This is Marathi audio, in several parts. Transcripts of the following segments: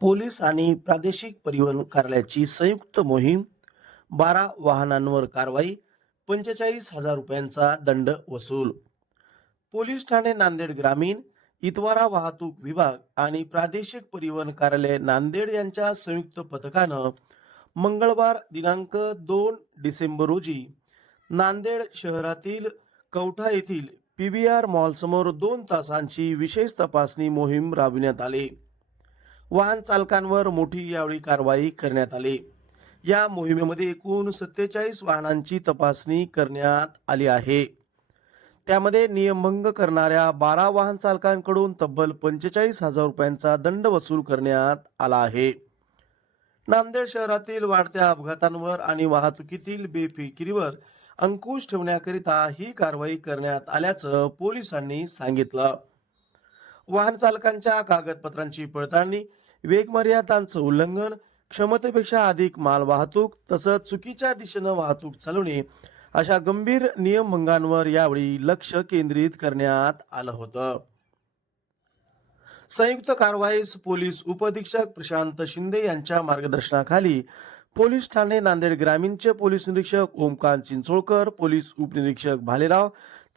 पोलीस आणि प्रादेशिक परिवहन कार्यालयाची संयुक्त मोहीम बारा वाहनांवर कारवाई पंचेचाळीस हजार रुपयांचा दंड वसूल. पोलीस ठाणे नांदेड ग्रामीण इतवारा वाहतूक विभाग आणि प्रादेशिक परिवहन कार्यालय नांदेड यांच्या संयुक्त पथकानं मंगळवार दिनांक दोन डिसेंबर रोजी नांदेड शहरातील कवठा येथील पी वी आर मॉलसमोर दोन तासांची विशेष तपासणी मोहीम राबविण्यात आली. वाहन चालकांवर मोठी यावेळी कारवाई करण्यात आली. या मोहिमेमध्ये एकूण सत्तेचाळीस वाहनांची तपासणी करण्यात आली आहे. त्यामध्ये नियमभंग करणाऱ्या बारा वाहन चालकांकडून तब्बल पंचेचाळीस हजार रुपयांचा दंड वसूल करण्यात आला आहे. नांदेड शहरातील वाढत्या अपघातांवर आणि वाहतुकीतील बेफिकिरीवर अंकुश ठेवण्याकरिता ही कारवाई करण्यात आल्याचं पोलिसांनी सांगितलं. वाहन चालकांच्या कागदपत्रांची पडताळणी वेगमर्यादांचं उल्लंघन क्षमतेपेक्षा अधिक माल वाहतूक तसंच चुकीच्या दिशेनं वाहतूक चालवणे अशा गंभीर नियमभंगांवर यावेळी लक्ष केंद्रित करण्यात आलं होतं. संयुक्त कारवाईस पोलीस उपअधीक्षक प्रशांत शिंदे यांच्या मार्गदर्शनाखाली पोलीस ठाणे नांदेड ग्रामीणचे पोलीस निरीक्षक ओमकांत चिंचोळकर पोलीस उपनिरीक्षक भालेराव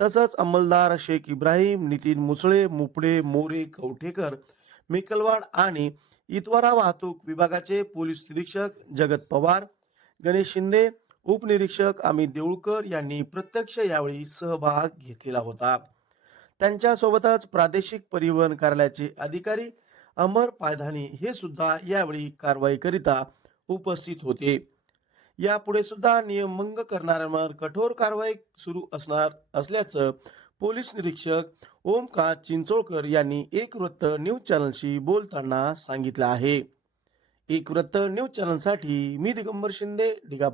तसंच अंमलदार शेख इब्राहिम नितीन मुसळे मुपडे मोरे कवठेकर मेकलवाड आणि इतवारा वाहतूक विभागाचे पोलीस निरीक्षक जगत पवार गणेश शिंदे उपनिरीक्षक अमित देऊळकर यांनी प्रत्यक्ष यावेळी सहभाग घेतलेला होता. त्यांच्यासोबतच प्रादेशिक परिवहन कार्यालयाचे अधिकारी अमर पायधानी हे सुद्धा यावेळी कारवाईकरिता उपस्थित होते. यापुढे सुद्धा नियमभंग करणाऱ्यांवर कठोर कारवाई सुरू असणार असल्याचं पोलीस निरीक्षक ओमकांत चिंचोळकर यांनी एक वृत्त न्यूज चॅनलशी बोलताना सांगितलं आहे. एक वृत्त न्यूज चॅनलसाठी मी दिगंबर शिंदे ढिगा